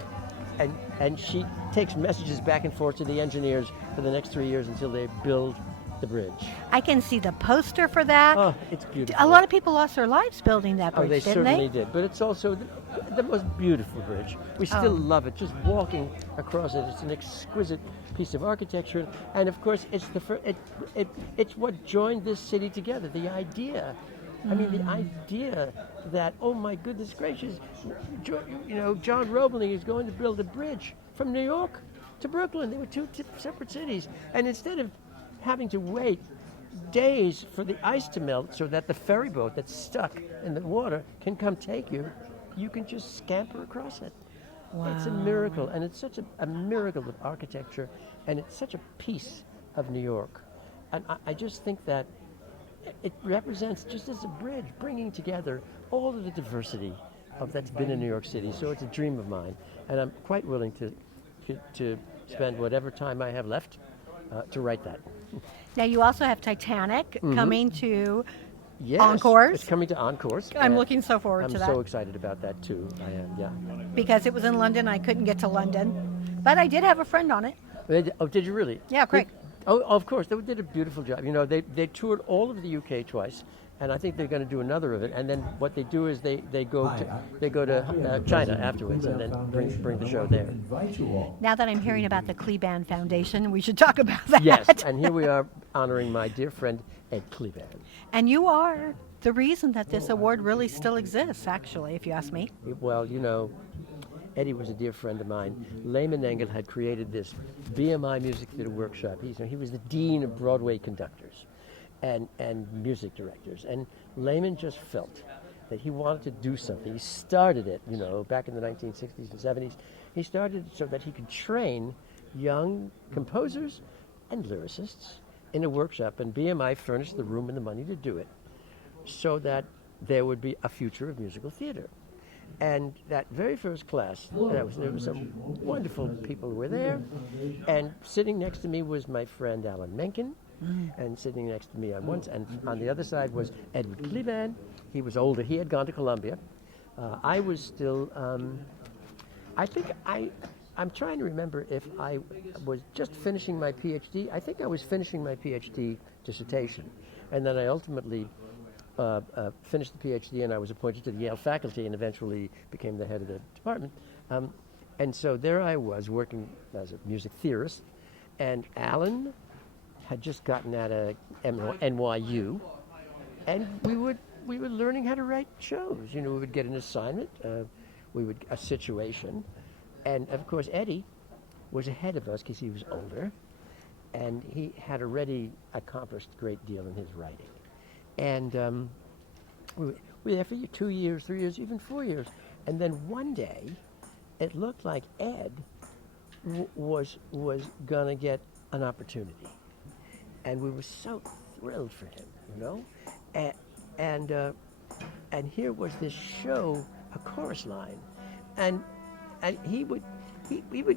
and she takes messages back and forth to the engineers for the next 3 years until they build the bridge. I can see the poster for that. Oh, it's beautiful. A lot of people lost their lives building that bridge, they didn't certainly did. But it's also the most beautiful bridge. We still love it. Just walking across it, it's an exquisite piece of architecture. And of course, it's it's what joined this city together. The idea. I mean, the idea that, oh my goodness gracious, John Roebling is going to build a bridge from New York to Brooklyn. They were two separate cities, and instead of having to wait days for the ice to melt so that the ferry boat that's stuck in the water can come take you, you can just scamper across it. Wow. It's a miracle, and it's such a miracle of architecture, and it's such a piece of New York. And I just think that it represents, just as a bridge, bringing together all of the diversity that's been in New York City. So it's a dream of mine, and I'm quite willing to spend whatever time I have left to write that. Now you also have Titanic coming to Yes, Encores. It's coming to Encores. I'm looking so forward to that. I'm so excited about that too. I am, yeah. Because it was in London, I couldn't get to London, but I did have a friend on it. Did you really? Yeah, Craig. Of course, they did a beautiful job. They toured all of the UK twice, and I think they're going to do another of it. And then what they do is they go to China afterwards, and then bring the show there. Now that I'm hearing about the Kleban Foundation, we should talk about that. Yes, and here we are honoring my dear friend Ed Kleban. And you are the reason that this award really still exists, actually, if you ask me. Well, Eddie was a dear friend of mine. Lehman Engel had created this BMI Music Theater Workshop. He was the dean of Broadway conductors and music directors. And Lehman just felt that he wanted to do something. He started it, back in the 1960s and 70s. He started it so that he could train young composers and lyricists in a workshop, and BMI furnished the room and the money to do it so that there would be a future of musical theater. And that very first class, there were some wonderful people who were there, and sitting next to me was my friend Alan Menken, and sitting next to me on one and on the other side was Edward Kleban. He was older. He had gone to Columbia. I was still, I'm trying to remember if I was just finishing my PhD. I think I was finishing my PhD dissertation. And then I ultimately finished the PhD, and I was appointed to the Yale faculty and eventually became the head of the department. And so there I was working as a music theorist, and Alan had just gotten out of NYU, and we were learning how to write shows. You know, we would get an assignment, a situation, and of course Eddie was ahead of us because he was older, and he had already accomplished a great deal in his writing. And we were there for 2 years, 3 years, even 4 years. And then one day, it looked like Ed was going to get an opportunity. And we were so thrilled for him, you know? And here was this show, a chorus line. And he would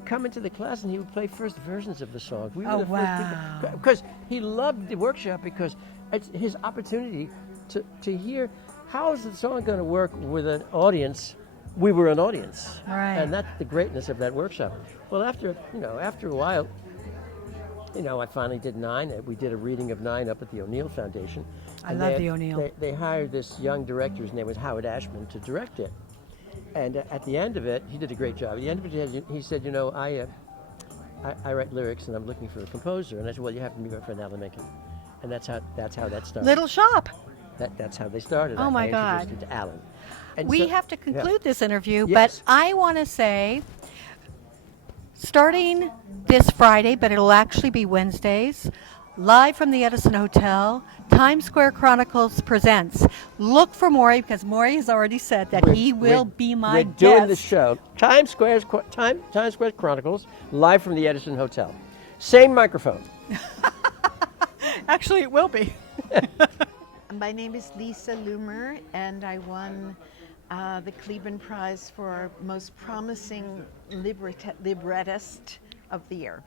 come into the class and he would play first versions of the song. We were the first people, because he loved the workshop, because it's his opportunity to hear how is the song going to work with an audience. We were an audience, right? And that's the greatness of that workshop. Well, after a while, I finally did 9. We did a reading of 9 up at the O'Neill Foundation. I love the O'Neill. They hired this young director, his name was Howard Ashman, to direct it. And at the end of it, he did a great job. At the end of it, he said, I write lyrics and I'm looking for a composer. And I said, well, you have to meet my friend Alan Menken. And that's how that started. Little shop. That's how they started. Oh my I God. introduced it to Alan. And We so- have to conclude this interview, Yes. but I want to say, starting this Friday, but it'll actually be Wednesdays, live from the Edison Hotel, Times Square Chronicles presents. Look for Maury, because Maury has already said that he will be my We're guest. doing the show. Times Square Chronicles, live from the Edison Hotel. Same microphone. Actually, it will be. My name is Lisa Loomer, and I won the Kleban Prize for Most Promising Librettist of the Year.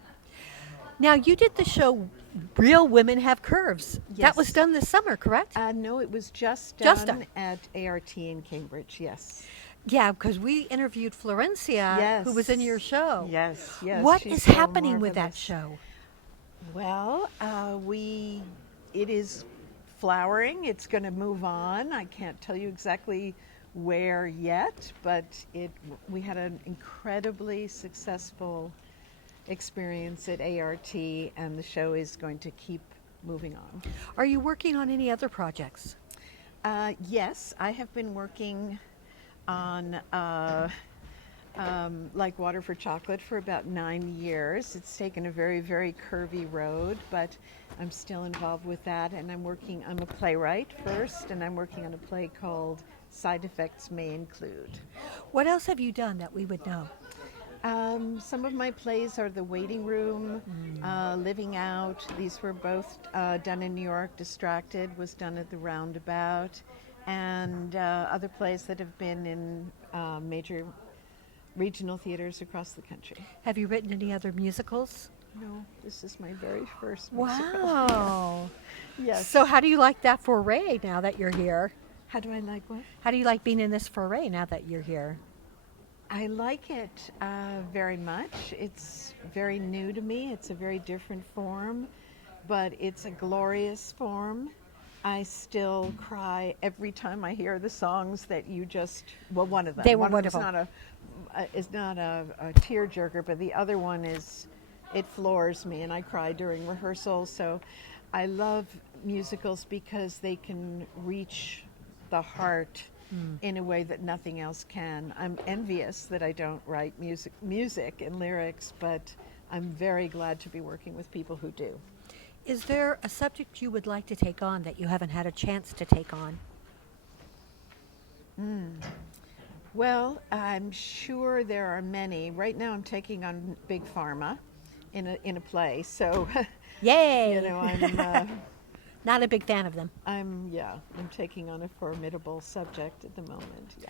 Now, you did the show Real Women Have Curves. That Yes. was done this summer, correct? No, it was just Just done done. at ART in Cambridge, yes. Yeah, because we interviewed Florencia, who was in your show. Yes. What she's is so happening with that marvelous. show? Well, it is flowering. It's going to move on. I can't tell you exactly where yet, but we had an incredibly successful experience at ART, and the show is going to keep moving on. Are you working on any other projects? Yes, I have been working on Like Water for Chocolate for about 9 years. It's taken a very, very curvy road, but I'm still involved with that, and I'm a playwright first, and I'm working on a play called Side Effects May Include. What else have you done that we would know? Some of my plays are The Waiting Room, Living Out. These were both done in New York. Distracted was done at the Roundabout, and other plays that have been in major regional theaters across the country. Have you written any other musicals? No, this is my very first musical. Wow. Yes. So how do you like that foray now that you're here? How do I like what? How do you like being in this foray now that you're here? I like it very much. It's very new to me. It's a very different form, but it's a glorious form. I still cry every time I hear the songs that you one of them. They were one wonderful. Of them is not a tearjerker, but the other one it floors me, and I cry during rehearsal. So I love musicals because they can reach the heart in a way that nothing else can. I'm envious that I don't write music and lyrics, but I'm very glad to be working with people who do. Is there a subject you would like to take on that you haven't had a chance to take on? Well, I'm sure there are many. Right now I'm taking on Big Pharma, in a play. So, Yay! you know, Not a big fan of them. I'm taking on a formidable subject at the moment. Yeah.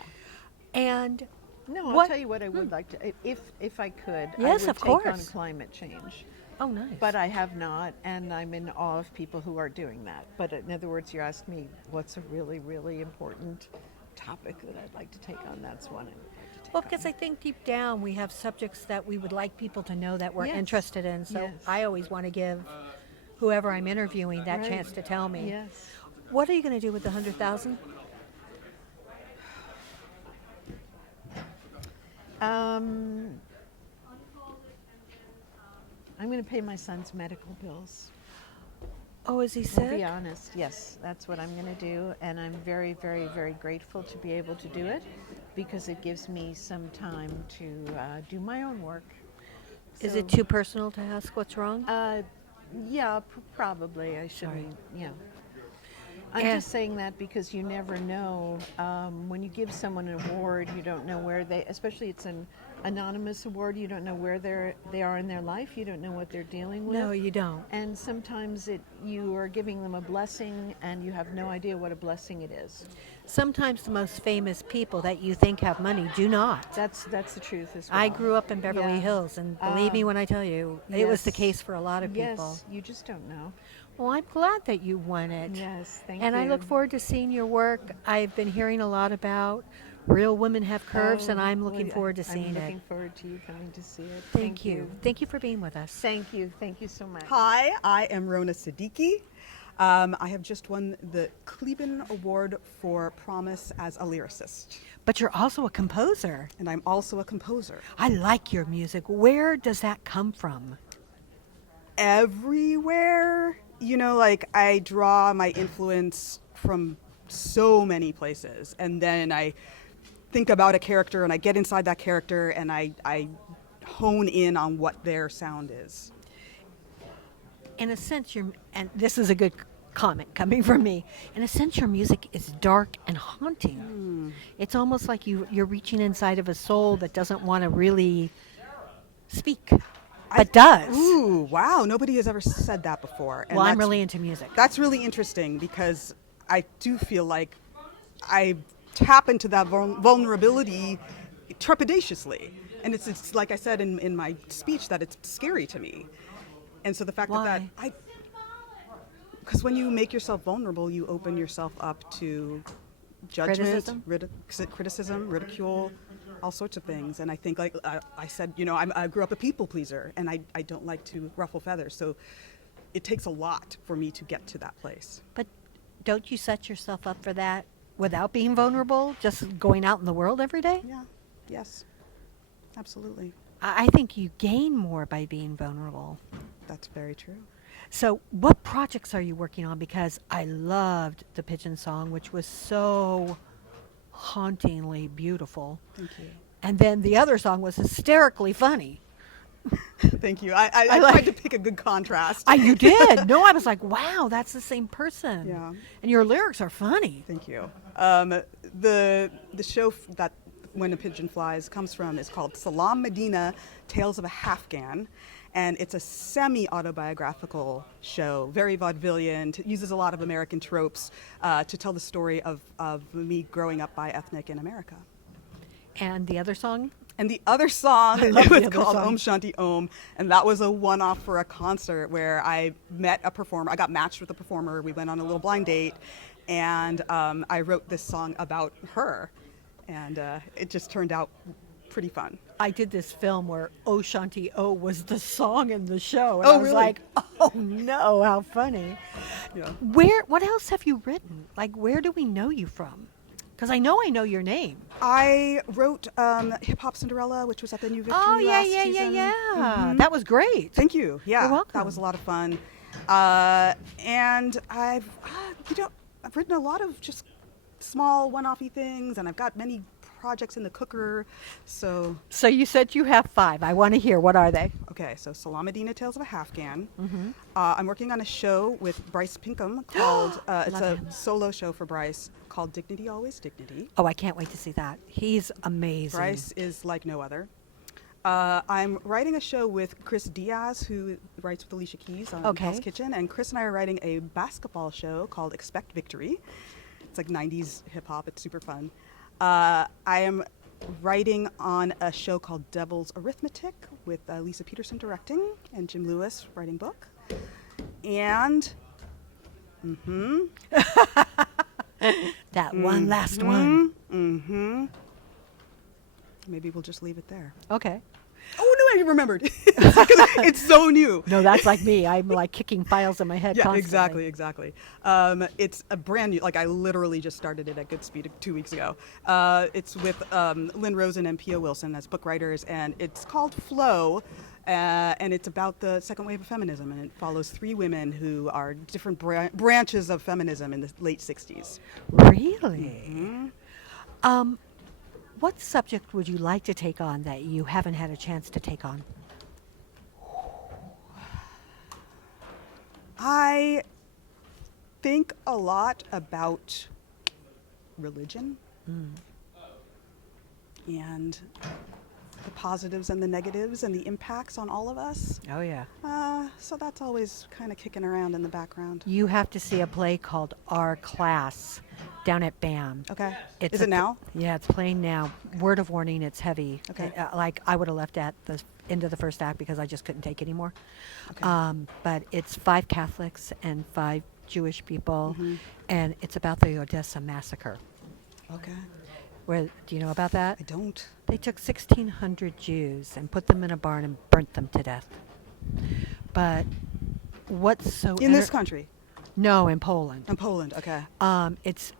And No, I'll What- tell you what I would like to, if I could. Yes, I would of take on course. climate change. oh, nice. But I have not, and I'm in awe of people who are doing that. But in other words, you asked me what's a really, really important topic that I'd like to take on. That's one I would like to take Well, on. because I think deep down we have subjects that we would like people to know that we're Yes. interested in. So Yes. I always want to give whoever I'm interviewing that Right. chance to tell me. Yes. What are you going to do with the 100,000? I'm going to pay my son's medical bills. Oh, is he To sick? be honest, yes, that's what I'm going to do, and I'm very, very, very grateful to be able to do it because it gives me some time to do my own work. Is So, it too personal to ask what's wrong? Yeah, probably. I shouldn't. Yeah. I'm And- just saying that because you never know. When you give someone an award, you don't know where they, especially it's an anonymous award, you don't know where they are in their life. You don't know what they're dealing with. No, you don't. And sometimes you are giving them a blessing and you have no idea what a blessing it is. Sometimes the most famous people that you think have money do not. That's the truth as well. I grew up in Beverly Yeah. Hills, and believe me when I tell you, it was the yes. case for a lot of people. Yes, you just don't know. Well, I'm glad that you won it. Yes, thank And you. I look forward to seeing your work. I've been hearing a lot about Real Women Have Curves, and I'm looking forward to seeing I'm it. looking forward to you coming to see it. Thank you. Thank you for being with us. Thank you. Thank you so much. Hi, I am Rona Siddiqui. I have just won the Kleban Award for Promise as a lyricist, But you're also a composer. and I'm also a composer. I like your music. Where does that come from? Everywhere, you know, like I draw my influence from so many places, and then I think about a character and I get inside that character and I hone in on what their sound is. In a sense, and this is a good comment coming from me, in a sense your music is dark and haunting. It's almost like you're reaching inside of a soul that doesn't want to really speak, but does. Ooh, wow, nobody has ever said that before. And Well, I'm that's- really into music. That's really interesting because I do feel like I tap into that vulnerability trepidatiously. And it's like I said in my speech that it's scary to me. And so the fact that Why? because when you make yourself vulnerable, you open yourself up to judgment, criticism, ridicule, all sorts of things. And I think, like I said, you know, I grew up a people pleaser, and I don't like to ruffle feathers. So it takes a lot for me to get to that place. But don't you set yourself up for that without being vulnerable, just going out in the world every day? Yeah, yes, absolutely. I think you gain more by being vulnerable. That's very true. So what projects are you working on? Because I loved the Pigeon Song, which was so hauntingly beautiful. Thank you. And then the other song was hysterically funny. Thank you. I like- tried to pick a good contrast. You did? No, I was like, wow, that's the same person. Yeah. And your lyrics are funny. Thank you. The show that When a Pigeon Flies comes from is called Salam Medina, Tales of a Afghan. And it's a semi-autobiographical show, very vaudevillian, uses a lot of American tropes to tell the story of me growing up bi-ethnic in America. And the other song? And the other song I love the was other called song. Om Shanti Om, and that was a one-off for a concert where I met a performer. I got matched with a performer. We went on a little blind date, and I wrote this song about her, and it just turned out pretty fun. I did this film where Oh Shanti Oh was the song in the show. And Oh, I was really? like, oh no, how funny. Yeah. What else have you written? Like, where do we know you from? Because I know your name. I wrote Hip Hop Cinderella, which was at the New Victory Oh, yeah, last yeah, season. yeah. Mhm. That was great. Thank you. Yeah, You're welcome. that was a lot of fun. And I've written a lot of just small one-offy things, and I've got many projects in the cooker. So you said you have 5. I want to hear. What are they? okay, so Salam Medina, Tales of a Afghan. I'm working on a show with Bryce Pinkham called it's Love a him. solo show for Bryce called Dignity Always Dignity. Oh, I can't wait to see that. He's amazing. Bryce is like no other. I'm writing a show with Chris Diaz, who writes with Alicia Keys on Okay. Hell's Kitchen, and Chris and I are writing a basketball show called Expect Victory. It's like 90s hip hop. It's super fun. I am writing on a show called Devil's Arithmetic with Lisa Peterson directing and Jim Lewis writing book. And That one last one. maybe we'll just leave it there. Okay. Oh no, I remembered. It's so new. No, that's like me. I'm like kicking files in my head Yeah, constantly. exactly. It's a brand new, like I literally just started it at good speed 2 weeks ago. It's with Lynn Rosen and Pia Wilson as book writers, and it's called Flow, and it's about the second wave of feminism, and it follows 3 women who are different branches of feminism in the late 60s. Really? What subject would you like to take on that you haven't had a chance to take on? I think a lot about religion and the positives and the negatives and the impacts on all of us. Oh, yeah. So that's always kind of kicking around in the background. You have to see a play called Our Class down at BAM. Okay. It's Is it now? Yeah, it's playing now. Word of warning, it's heavy. Okay. Like I would have left at the end of the first act because I just couldn't take anymore. Okay. But it's 5 Catholics and 5 Jewish people, and it's about the Odessa massacre. Okay. Where, do you know about that? I don't. They took 1,600 Jews and put them in a barn and burnt them to death. But what's so In this country? No, in Poland. In Poland, okay. It's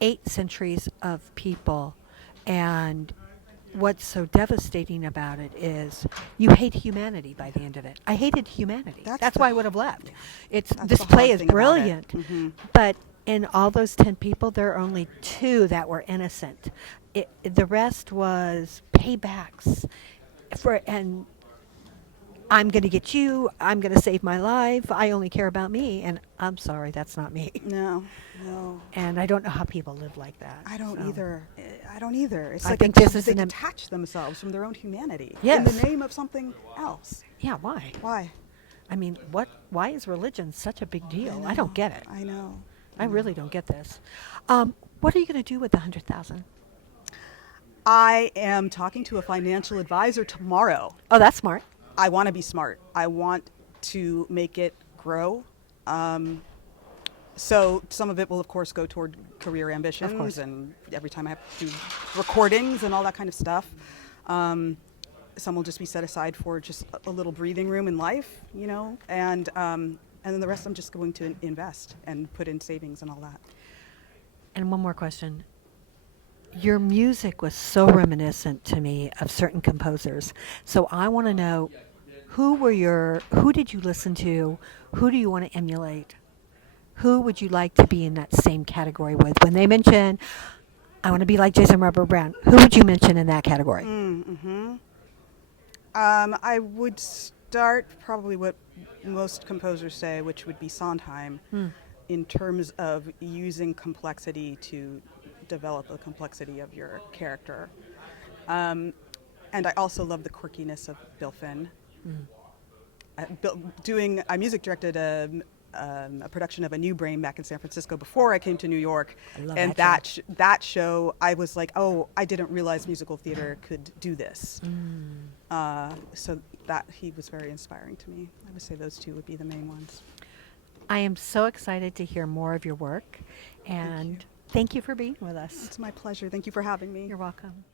8 centuries of people, and what's so devastating about it is you hate humanity by the end of it. I hated humanity. That's why I would have left. This the play hard is thing about it. brilliant, but in all those 10 people, there are only 2 that were innocent. The rest was paybacks and I'm going to get you. I'm going to save my life. I only care about me. And I'm sorry, that's not me. No. And I don't know how people live like that. I don't so. either. I don't either. It's I like think this is they an detach themselves from their own humanity in Yes. the name of something else. Yeah, why? Why? I mean, why is religion such a big deal? I don't get it. I know. I really don't get this. What are you going to do with the 100,000? I am talking to a financial advisor tomorrow. Oh, that's smart. I want to be smart. I want to make it grow. So some of it will, of course, go toward career ambitions. Of course. And every time I have to do recordings and all that kind of stuff. Some will just be set aside for just a little breathing room in life, you know, and then the rest I'm just going to invest and put in savings and all that. And one more question. Your music was so reminiscent to me of certain composers. So I want to know, who did you listen to? Who do you want to emulate? Who would you like to be in that same category with? When they mention, I want to be like Jason Robert Brown, who would you mention in that category? I would start probably what most composers say, which would be Sondheim, in terms of using complexity to develop the complexity of your character. And I also love the quirkiness of Bill Finn. I music directed a production of A New Brain back in San Francisco before I came to New York. I love And that that show, I was like, oh, I didn't realize musical theater could do this. So that he was very inspiring to me. I would say those 2 would be the main ones. I am so excited to hear more of your work, and thank you for being with us. It's my pleasure. Thank you for having me. You're welcome.